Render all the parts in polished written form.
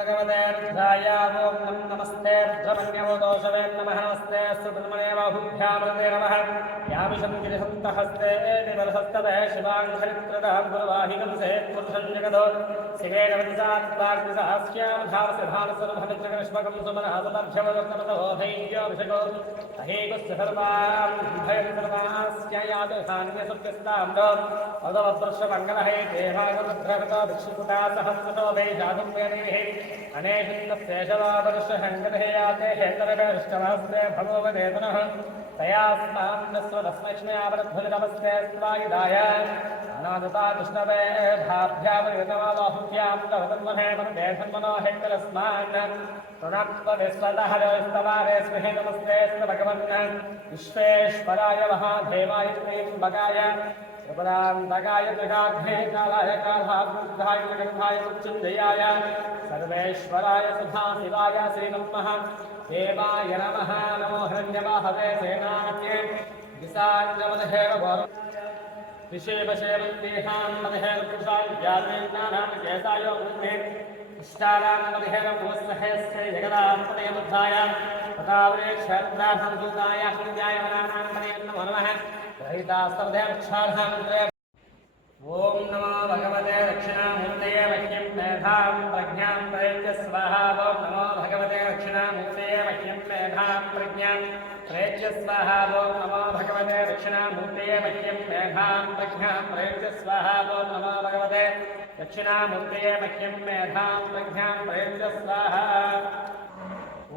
भगवतेर्ध्याय ओम नमस्ते ध्रमण्यवदोषवे नमः नमस्ते सुब्रह्मण्य बाहुभ्यामृते नमः यामिषं गिरिहन्तहस्ते निबलहस्तवे शिवाङ्घरित्रदहं गुरुवाहिनं सेत् पुरुषं जगदो शिवेन वंशात्वाग्निसहस्यां धावस्य भानसर्वभमित्रकृष्मकं सुमनहसमभ्यवदत्तमतो धैर्योऽभिषको अहेकस्य सर्वां भयं सर्वास्य यातु सान्यसुप्यस्ताम्रो अदवत्वर्षमङ्गलहे देवागरुद्रगतो भिक्षुकुटा सहस्रतो वैशाखं वेणिः अनेहिन्दस्येषवावर्षहङ्गते याते हेतरवेष्टमस्ते भगवदेतनः तयास्मान्नस्वदस्मैष्मयावरध्वनितमस्ते स्वायुधाय अनादता कृष्णवे भाभ्यावृतमाबाहुभ्यां तवतन्महे मनुदेधन्मनो हेतरस्मान् प्रणक्त्वविश्वतहरस्तवारे स्महे नमस्ते भगवन् विश्वेश्वराय महादेवाय त्र्यम्बकाय उपरान्तकाय त्रिकाग्ने कालाय कालाभूताय त्रिगन्धाय मृत्युञ्जयाय सर्वेश्वराय सुधाशिवाय श्रीनमः देवाय नमः नमो हिरण्यवाहवे सेनान्ये विशाञ्जमदहेव विशेषेवन्देहान् मदहेर्पुरुषाय व्यासेनानां केशाय वृद्धे इष्टानां मदहेरमुस्सहेस्ते जगदात्मनेमुद्धाय तथावरे क्षेत्राणां दूताय हृदयाय वनानां नमो नमः ओम नमो भगवते दक्षिणामूर्तये मह्यं मेधां प्रज्ञां प्रयच्छ स्वाहा ओम नमो भगवते दक्षिणामूर्तये मह्यं मेधां प्रज्ञां प्रयच्छ स्वाहा ओम नमो भगवते दक्षिणामूर्तये मह्यं मेधां प्रज्ञां प्रयच्छ स्वाहा ओम नमो भगवते दक्षिणामूर्तये मह्यं मेधां प्रज्ञां प्रयच्छ स्वाहा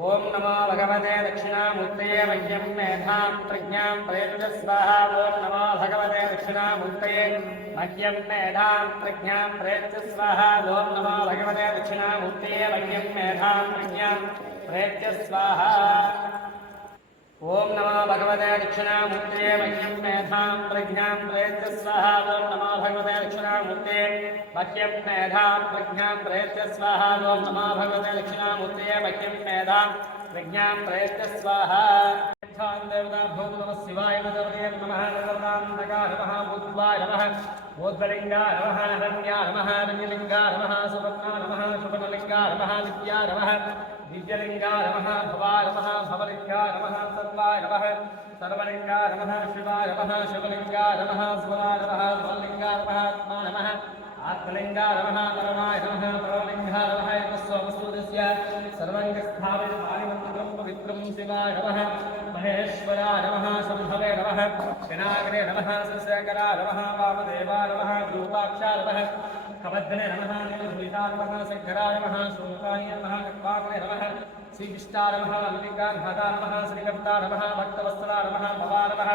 ओम नमो भगवते दक्षिणामूर्तये मह्यं मेधां प्रज्ञां प्रयच्छ स्वाहा ओम नमो भगवते दक्षिणामूर्तये मह्यं मेधां प्रज्ञां प्रयच्छ स्वाहा ओम नमो भगवते दक्षिणामूर्तये मह्यं मेधां प्रज्ञां प्रयच्छ स्वाहा ओम नमो भगवते दक्षिणामूर्तये मह्यं मेधां प्रज्ञां प्रयच्छ स्वाहा ओम नमो भगवते दक्षिणामूर्तये मह्यं मेधां प्रज्ञां प्रयच्छ स्वाहा ओम नमो भगवते दक्षिणामूर्तये मह्यं मेधां प्रज्ञां प्रयच्छ स्वाहा देवता भूम नमः शिवाय नमः नमः नमः बुद्धाय नमः बोधलिंगाय नमः हरण्याय नमः रंजलिंगाय नमः सुवर्णा नमः शुभलिंगाय नमः नित्याय नमः दिव्यलिंगाय नमः भवाय नमः भवलिंगाय नमः सर्वाय नमः सर्वलिंगाय नमः शिवाय नमः शिवलिंगाय नमः स्वराय नमः स्वलिंगाय नमः आत्मा नमः आत्मलिंगाय नमः परमाय नमः परमलिंगाय नमः एकस्वमस्तुतस्य सर्वंगस्थापित पारिमन्त्रं पवित्रं शिवाय नमः महेश्वराय नमः शम्भवे नमः पिनाग्रे नमः सस्यकराय नमः वामदेवाय नमः रूपाक्षाय नमः कवद्गणे नमः नीलधूलिताय नमः शङ्कराय नमः शोकाय नमः कट्वाग्रे नमः श्रीविष्टाय नमः अल्लिकाय नमः श्रीकर्ताय नमः भक्तवत्सलाय नमः भवाय नमः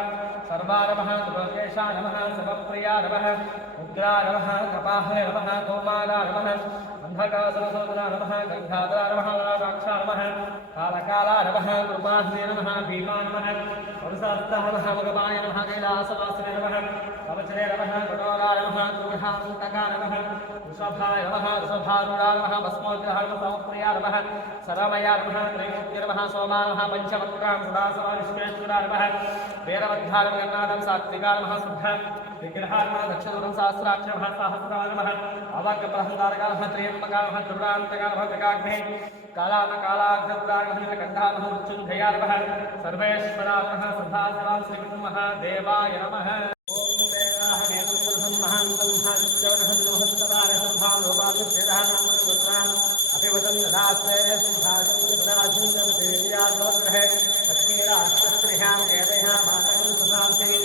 सर्वाय नमः दुर्गेशाय नमः सर्वप्रियाय नमः उग्राय नमः कपाहवे नमः कौमाराय नमः अंधकासुरसोदराय नमः गंगाधराय नमः राक्षाय नमः कालकालाय नमः कृपाहवे नमः भीमाय नमः वरुसास्ताय नमः भगवाय नमः कैलासवासिने नमः कवचने नमः कठोराय नमः दुर्घान्तकाय नमः वृषभाय नमः वृषभारूढाय नमः भस्मोग्रहाय नमः समप्रियाय नमः सरमयाय नमः त्रैमूर्तये नमः सोमाय नमः पंचवक्त्रां सदाशिवाय विश्वेश्वराय नमः वीरभद्राय नमः गन्नाथं सात्विकाय नमः शुद्धं विग्रहाय नमः दक्षदूतं सहस्राक्षराय नमः सहस्राय नमः अवग्रप्रहदारकाय नमः त्र्यम्बकाय नमः त्रिपुरान्तकाय नमः त्रिकाग्ने कालाग्रद्राय नमः नीलकण्ठाय नमः मृत्युञ्जयाय नमः सर्वेश्वराय नमः सदाशिवाय श्रीकृष्णमहादेवाय नमः अभिवदन दास्ते सिंहासन विराजन देव्या लक्ष्मीराष्ट्रस्त्रियां वेदेहा मातरं सुधांति